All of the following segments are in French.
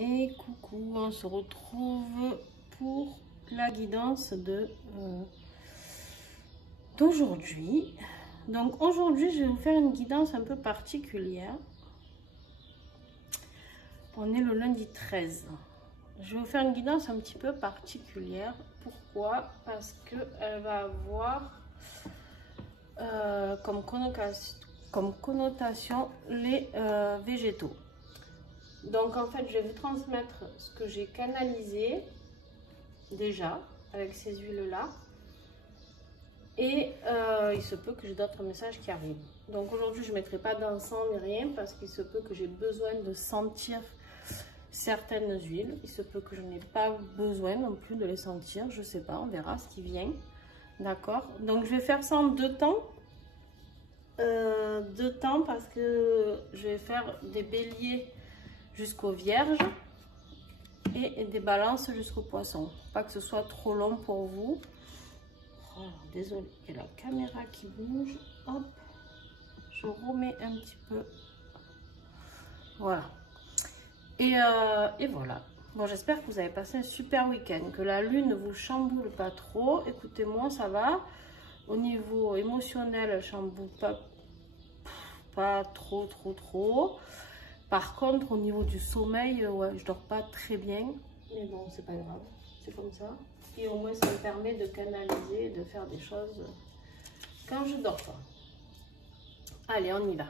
Et coucou, on se retrouve pour la guidance d'aujourd'hui. Donc aujourd'hui, je vais vous faire une guidance un peu particulière. On est le lundi 13. Je vais vous faire une guidance un petit peu particulière. Pourquoi? Parce qu'elle va avoir comme connotation les végétaux. Donc en fait, je vais vous transmettre ce que j'ai canalisé déjà avec ces huiles-là. Et il se peut que j'ai d'autres messages qui arrivent. Donc aujourd'hui, je ne mettrai pas d'encens ni rien parce qu'il se peut que j'ai besoin de sentir certaines huiles. Il se peut que je n'ai pas besoin non plus de les sentir. Je ne sais pas, on verra ce qui vient. D'accord? Donc je vais faire ça en deux temps. Parce que je vais faire des béliers jusqu'aux vierges et des balances jusqu'aux poissons. Pas que ce soit trop long pour vous. Oh, désolée, il y a la caméra qui bouge. Hop, je remets un petit peu. Voilà. Et voilà. Bon, j'espère que vous avez passé un super week-end, que la lune ne vous chamboule pas trop. Écoutez-moi, ça va. Au niveau émotionnel, elle chamboule pas trop. Par contre, au niveau du sommeil, ouais, je dors pas très bien. Mais bon, c'est pas grave. C'est comme ça. Et au moins, ça me permet de canaliser et de faire des choses quand je dors pas. Allez, on y va.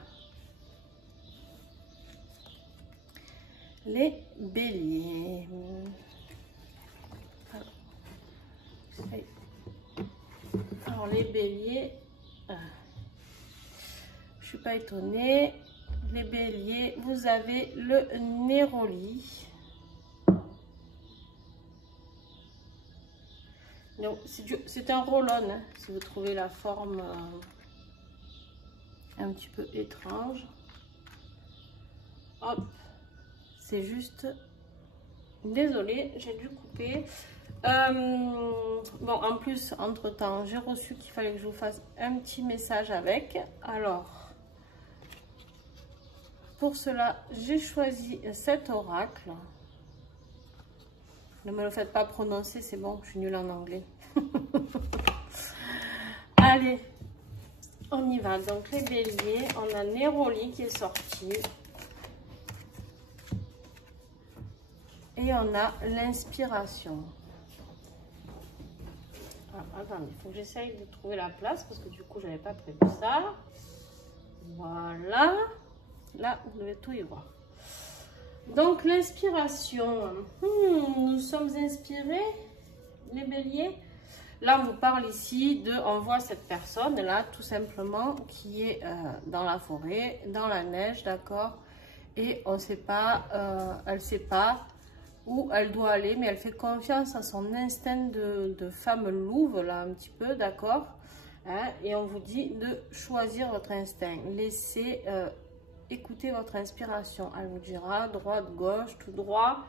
Les béliers. Alors les béliers, je suis pas étonnée. Les béliers, vous avez le néroli. C'est un roll-on, hein, si vous trouvez la forme un petit peu étrange. Hop, c'est juste... Désolée, j'ai dû couper. Bon, en plus, entre-temps, j'ai reçu qu'il fallait que je vous fasse un petit message avec. Alors, pour cela, j'ai choisi cet oracle. Ne me le faites pas prononcer, c'est bon, je suis nulle en anglais. Allez, on y va. Donc, les béliers, on a Néroli qui est sorti. Et on a l'inspiration. Ah, attendez, il faut que j'essaye de trouver la place parce que du coup, je n'avais pas prévu ça. Voilà. Là, vous devez tout y voir. Donc, l'inspiration. Nous sommes inspirés, les béliers. Là, on vous parle ici de... On voit cette personne-là, tout simplement, qui est dans la forêt, dans la neige, d'accord? Et on ne sait pas, elle ne sait pas où elle doit aller, mais elle fait confiance à son instinct de femme louve, là, un petit peu, d'accord? Hein? Et on vous dit de choisir votre instinct. Laissez... écoutez votre inspiration. Elle vous dira droite, gauche, tout droit.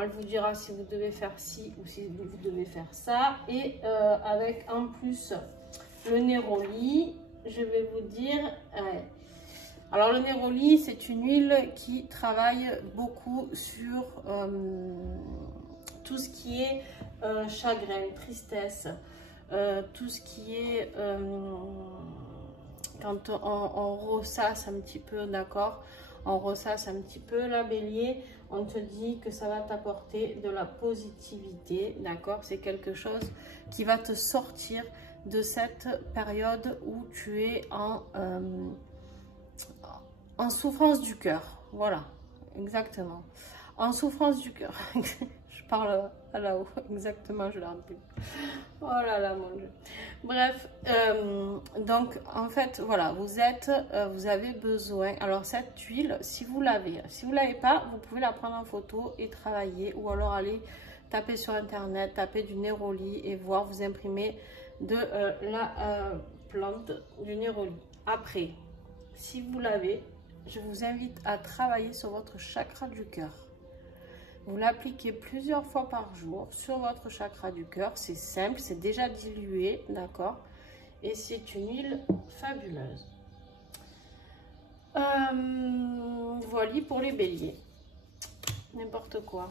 Elle vous dira si vous devez faire ci ou si vous devez faire ça. Et avec en plus le néroli, je vais vous dire... alors le néroli, c'est une huile qui travaille beaucoup sur tout ce qui est chagrin, tristesse, tout ce qui est... quand on ressasse un petit peu, d'accord? On ressasse un petit peu la bélier, on te dit que ça va t'apporter de la positivité, d'accord? C'est quelque chose qui va te sortir de cette période où tu es en souffrance du cœur. Voilà, exactement. En souffrance du cœur. Je parle à là-haut, exactement, je l'arrête plus. Oh là là, mon Dieu. Bref, donc en fait, voilà, vous avez besoin. Alors cette huile, si vous l'avez pas, vous pouvez la prendre en photo et travailler, ou alors aller taper sur internet, taper du néroli et voir, vous imprimer de la plante du néroli. Après, si vous l'avez, je vous invite à travailler sur votre chakra du cœur. Vous l'appliquez plusieurs fois par jour sur votre chakra du cœur. C'est simple, c'est déjà dilué, d'accord? Et c'est une huile fabuleuse. Voilà pour les béliers. n'importe quoi.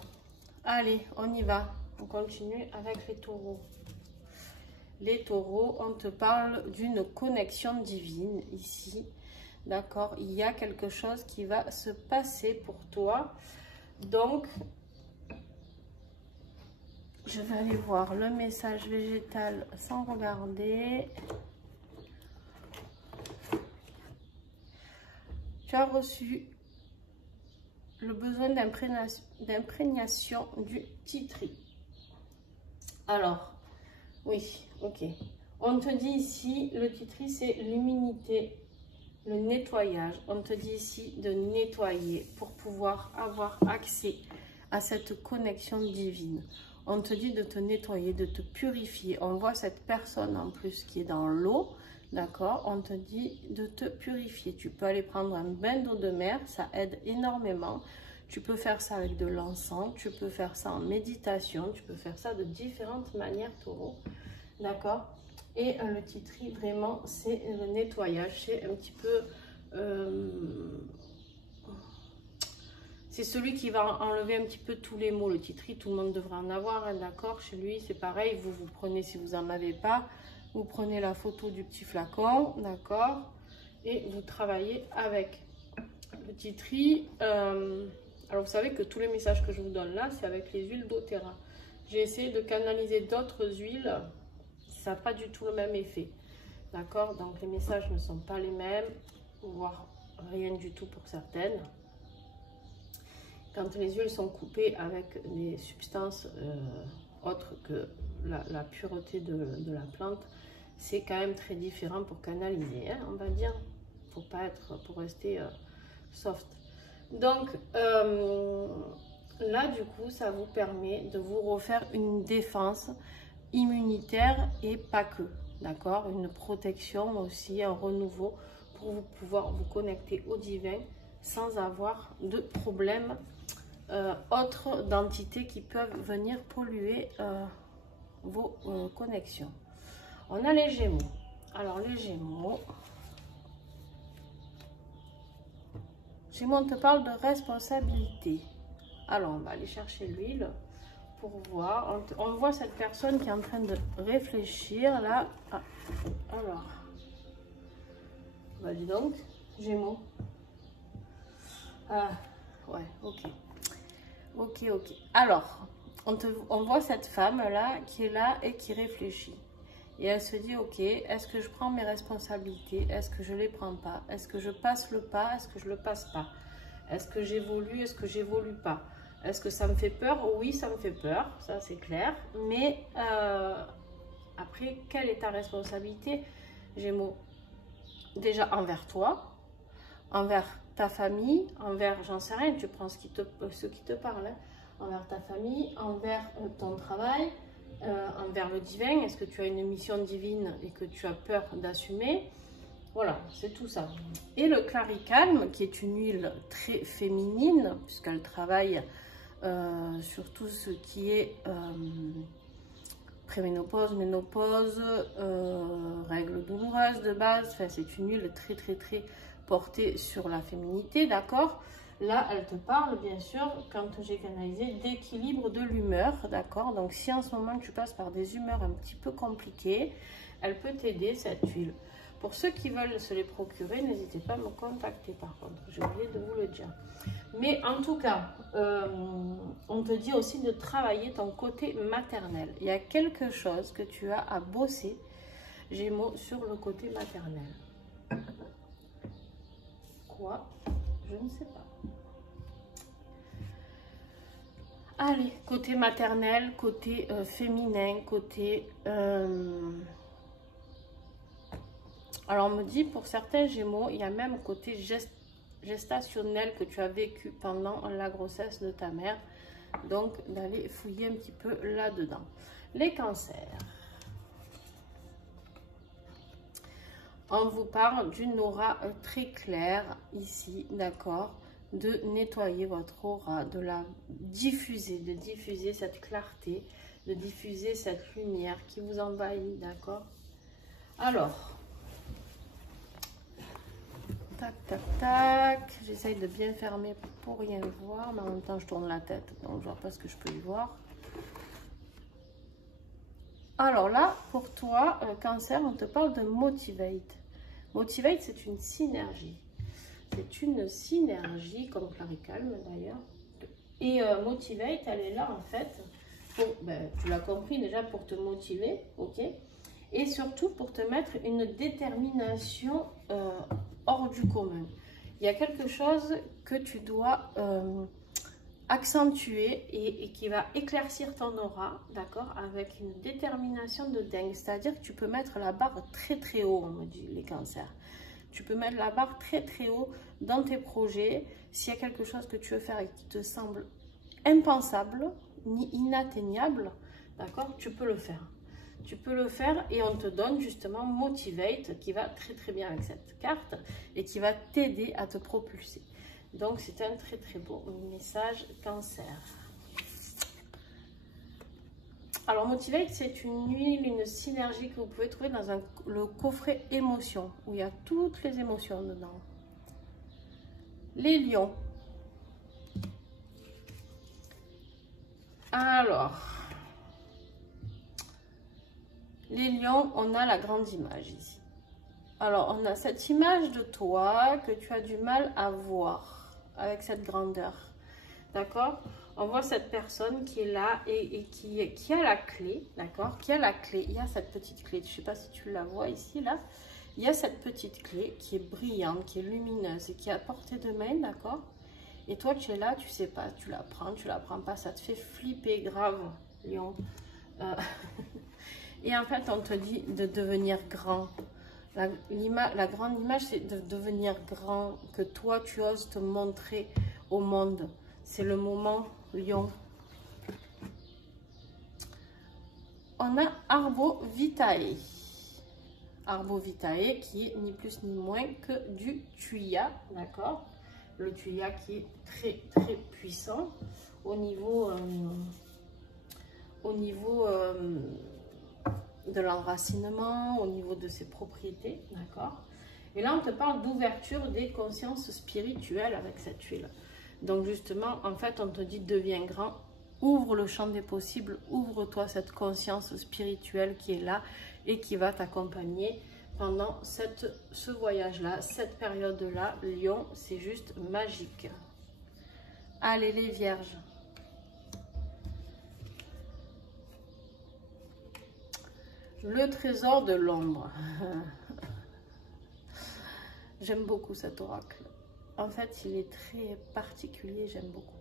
Allez, on y va. On continue avec les taureaux. Les taureaux, on te parle d'une connexion divine ici. D'accord? Il y a quelque chose qui va se passer pour toi. Donc, je vais aller voir le message végétal sans regarder. Tu as reçu le besoin d'imprégnation du titri. Alors, oui, ok. On te dit ici, le titri, c'est l'immunité, le nettoyage. On te dit ici de nettoyer pour pouvoir avoir accès à cette connexion divine. On te dit de te nettoyer, de te purifier. On voit cette personne en plus qui est dans l'eau. D'accord, on te dit de te purifier. Tu peux aller prendre un bain d'eau de mer, ça aide énormément. Tu peux faire ça avec de l'encens, tu peux faire ça en méditation, tu peux faire ça de différentes manières, taureau. D'accord? Et le titri, vraiment, c'est le nettoyage. C'est un petit peu... c'est celui qui va enlever un petit peu tous les maux. Le titri, tout le monde devrait en avoir, hein, d'accord? Chez lui, c'est pareil. Vous prenez, si vous n'en avez pas, vous prenez la photo du petit flacon, d'accord? Et vous travaillez avec le titri. Alors, vous savez que tous les messages que je vous donne là, c'est avec les huiles doTERRA. J'ai essayé de canaliser d'autres huiles. Ça n'a pas du tout le même effet. D'accord? Donc, les messages ne sont pas les mêmes, voire rien du tout pour certaines. Quand les huiles sont coupées avec des substances autres que la pureté de la plante, c'est quand même très différent pour canaliser, hein, on va dire. Pour rester soft. Donc, là, du coup, ça vous permet de vous refaire une défense immunitaire et pas que, d'accord? Une protection aussi, un renouveau pour vous pouvoir vous connecter au divin sans avoir de problèmes autres d'entités qui peuvent venir polluer vos connexions. On a les Gémeaux. Alors, les Gémeaux... Gémeaux, on te parle de responsabilité. Alors, on va aller chercher l'huile pour voir. On voit cette personne qui est en train de réfléchir, là. Ah, alors... Bah, dis donc, Gémeaux. Ah, ouais, ok. Ok, ok. Alors, on voit cette femme-là qui est là et qui réfléchit. Et elle se dit, ok, est-ce que je prends mes responsabilités? Est-ce que je ne les prends pas? Est-ce que je passe le pas? Est-ce que je ne le passe pas? Est-ce que j'évolue? Est-ce que j'évolue pas? Est-ce que ça me fait peur? Oui, ça me fait peur, ça c'est clair. Mais après, quelle est ta responsabilité, Gémeaux? Déjà envers toi, envers ta famille, envers, j'en sais rien, tu prends ceux qui te parlent, hein, envers ta famille, envers ton travail, envers le divin. Est-ce que tu as une mission divine et que tu as peur d'assumer? Voilà, c'est tout ça. Et le claricalme, qui est une huile très féminine, puisqu'elle travaille sur tout ce qui est préménopause, ménopause, règles douloureuses de base. Enfin, c'est une huile très portée sur la féminité, d'accord? Là, elle te parle, bien sûr, quand j'ai canalisé, d'équilibre de l'humeur, d'accord? Donc, si en ce moment, tu passes par des humeurs un petit peu compliquées, elle peut t'aider, cette huile. Pour ceux qui veulent se les procurer, n'hésitez pas à me contacter, par contre. J'ai oublié de vous le dire. Mais en tout cas, on te dit aussi de travailler ton côté maternel. Il y a quelque chose que tu as à bosser, Gémeaux, sur le côté maternel. Quoi? Je ne sais pas. Allez, côté maternel, côté féminin, côté... Alors, on me dit, pour certains Gémeaux, il y a même côté gestationnel que tu as vécu pendant la grossesse de ta mère. Donc, d'aller fouiller un petit peu là-dedans. Les cancers. On vous parle d'une aura très claire ici, d'accord? De nettoyer votre aura, de la diffuser, de diffuser cette clarté, de diffuser cette lumière qui vous envahit, d'accord? Alors, Tac, tac, tac. J'essaye de bien fermer pour rien voir, mais en même temps, je tourne la tête, donc je vois pas ce que je peux y voir. Alors là, pour toi, Cancer, on te parle de Motivate. Motivate, c'est une synergie. C'est une synergie, comme Claricalm d'ailleurs. Et Motivate, elle est là en fait, pour, tu l'as compris déjà, pour te motiver, ok? Et surtout pour te mettre une détermination hors du commun. Il y a quelque chose que tu dois accentuer et qui va éclaircir ton aura, d'accord, avec une détermination de dingue. C'est-à-dire que tu peux mettre la barre très très haut, on me dit les cancers. Tu peux mettre la barre très très haut dans tes projets. S'il y a quelque chose que tu veux faire et qui te semble impensable, ni inatteignable, d'accord, tu peux le faire. Tu peux le faire et on te donne justement Motivate qui va très très bien avec cette carte et qui va t'aider à te propulser. Donc c'est un très très beau message Cancer. Alors Motivate, c'est une huile, une synergie que vous pouvez trouver dans le coffret émotions où il y a toutes les émotions dedans. Les lions. Alors, les lions, on a la grande image ici. Alors, on a cette image de toi que tu as du mal à voir avec cette grandeur. D'accord? On voit cette personne qui est là et qui a la clé. D'accord? Qui a la clé. Il y a cette petite clé. Je ne sais pas si tu la vois ici, là. Il y a cette petite clé qui est brillante, qui est lumineuse et qui est à portée de main. D'accord? Et toi, tu es là, tu ne sais pas. Tu la prends pas. Ça te fait flipper grave, lion. Et en fait, on te dit de devenir grand. La grande image, c'est de devenir grand, que toi, tu oses te montrer au monde. C'est le moment, lion. On a Arbo Vitae. Arbo Vitae qui est ni plus ni moins que du Thuya, d'accord? Le Thuya qui est très très puissant au niveau de l'enracinement, au niveau de ses propriétés, d'accord? Et là, on te parle d'ouverture des consciences spirituelles avec cette huile. Donc justement, en fait, on te dit deviens grand, ouvre le champ des possibles, ouvre-toi cette conscience spirituelle qui est là et qui va t'accompagner pendant ce voyage-là, cette période-là. Lion, c'est juste magique. Allez les vierges. Le trésor de l'ombre. J'aime beaucoup cet oracle. En fait, il est très particulier, j'aime beaucoup.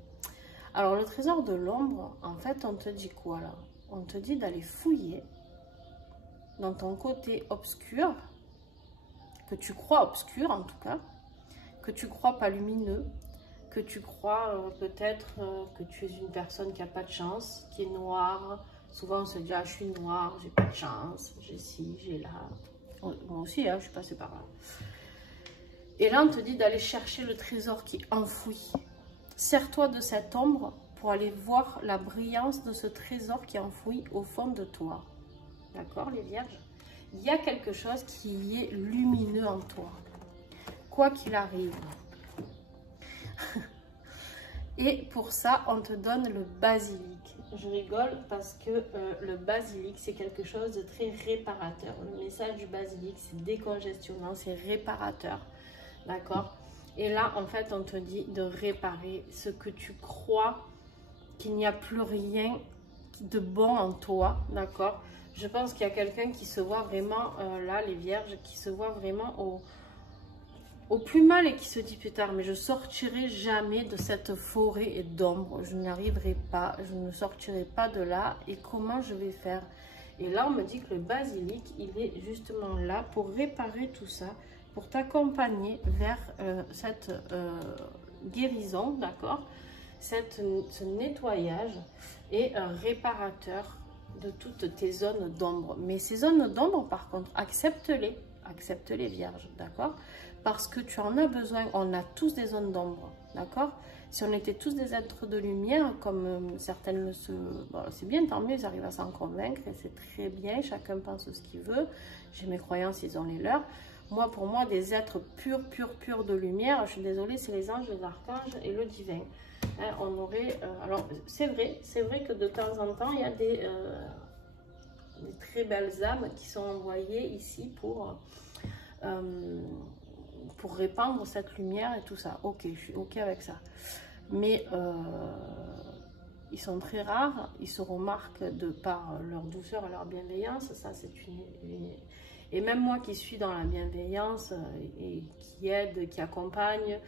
Alors, le trésor de l'ombre, en fait, on te dit quoi là? On te dit d'aller fouiller dans ton côté obscur, que tu crois obscur en tout cas, que tu crois pas lumineux, que tu crois peut-être que tu es une personne qui n'a pas de chance, qui est noire. Souvent, on se dit, ah, je suis noire, j'ai pas de chance, j'ai ci, j'ai là. Moi aussi, hein, je suis passée par là. Et là, on te dit d'aller chercher le trésor qui est enfoui. Sers-toi de cette ombre pour aller voir la brillance de ce trésor qui est enfoui au fond de toi. D'accord, les vierges? Il y a quelque chose qui est lumineux en toi. Quoi qu'il arrive. Et pour ça, on te donne le basilic. Je rigole parce que le basilic, c'est quelque chose de très réparateur. Le message du basilic, c'est décongestionnant, c'est réparateur. D'accord? Et là, en fait, on te dit de réparer ce que tu crois qu'il n'y a plus rien de bon en toi. D'accord? Je pense qu'il y a quelqu'un qui se voit vraiment, là, les vierges, qui se voit vraiment au plus mal et qui se dit plus tard, mais je sortirai jamais de cette forêt d'ombre. Je n'y arriverai pas, je ne sortirai pas de là. Et comment je vais faire? Et là, on me dit que le basilic, il est justement là pour réparer tout ça, pour t'accompagner vers cette guérison, d'accord? Ce nettoyage et réparateur de toutes tes zones d'ombre. Mais ces zones d'ombre, par contre, accepte-les. Accepte-les, vierges, d'accord? Parce que tu en as besoin. On a tous des zones d'ombre, d'accord? Si on était tous des êtres de lumière, comme certaines le se... Bon, c'est bien, tant mieux, ils arrivent à s'en convaincre et c'est très bien. Chacun pense ce qu'il veut. J'ai mes croyances, ils ont les leurs. Moi, pour moi, des êtres purs de lumière, je suis désolée, c'est les anges, les archanges et le divin. Hein, on aurait... alors, c'est vrai que de temps en temps, il y a des très belles âmes qui sont envoyées ici pour répandre cette lumière et tout ça. Ok, je suis ok avec ça. Mais ils sont très rares, ils se remarquent de par leur douceur et leur bienveillance. Ça, c'est une... Et même moi qui suis dans la bienveillance et qui aide, qui accompagne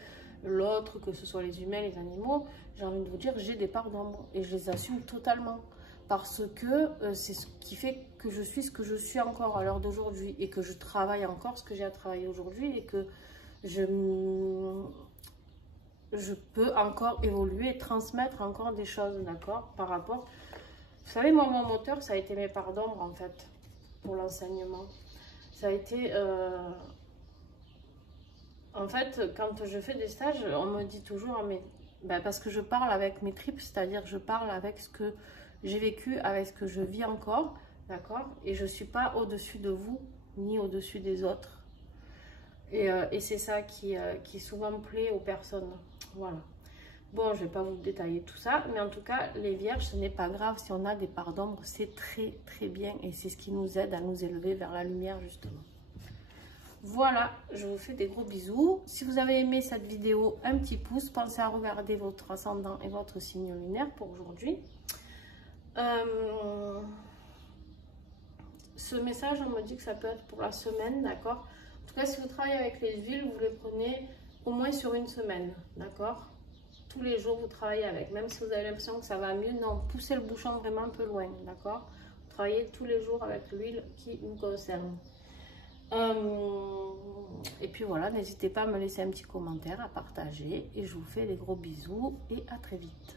l'autre, que ce soit les humains, les animaux, j'ai envie de vous dire, j'ai des parts d'ombre et je les assume totalement. Parce que c'est ce qui fait que je suis ce que je suis encore à l'heure d'aujourd'hui et que je travaille encore ce que j'ai à travailler aujourd'hui et que je peux encore évoluer et transmettre encore des choses, d'accord, par rapport... Vous savez, moi, mon moteur, ça a été mes parts d'ombre, en fait, pour l'enseignement. Ça a été... En fait, quand je fais des stages, on me dit toujours, mais ben, parce que je parle avec mes tripes, c'est-à-dire je parle avec ce que j'ai vécu, avec ce que je vis encore, d'accord? Et je ne suis pas au-dessus de vous, ni au-dessus des autres. Et c'est ça qui souvent plaît aux personnes. Voilà. Bon, je ne vais pas vous détailler tout ça, mais en tout cas, les vierges, ce n'est pas grave si on a des parts d'ombre, c'est très très bien et c'est ce qui nous aide à nous élever vers la lumière, justement. Voilà, je vous fais des gros bisous. Si vous avez aimé cette vidéo, un petit pouce. Pensez à regarder votre ascendant et votre signe lunaire pour aujourd'hui. Ce message, on me dit que ça peut être pour la semaine, d'accord? En tout cas, si vous travaillez avec les huiles, vous les prenez au moins sur une semaine, d'accord? Tous les jours, vous travaillez avec. Même si vous avez l'impression que ça va mieux, non, poussez le bouchon vraiment un peu loin, d'accord? Travaillez tous les jours avec l'huile qui nous concerne. Et puis voilà, n'hésitez pas à me laisser un petit commentaire, à partager. Et je vous fais des gros bisous et à très vite.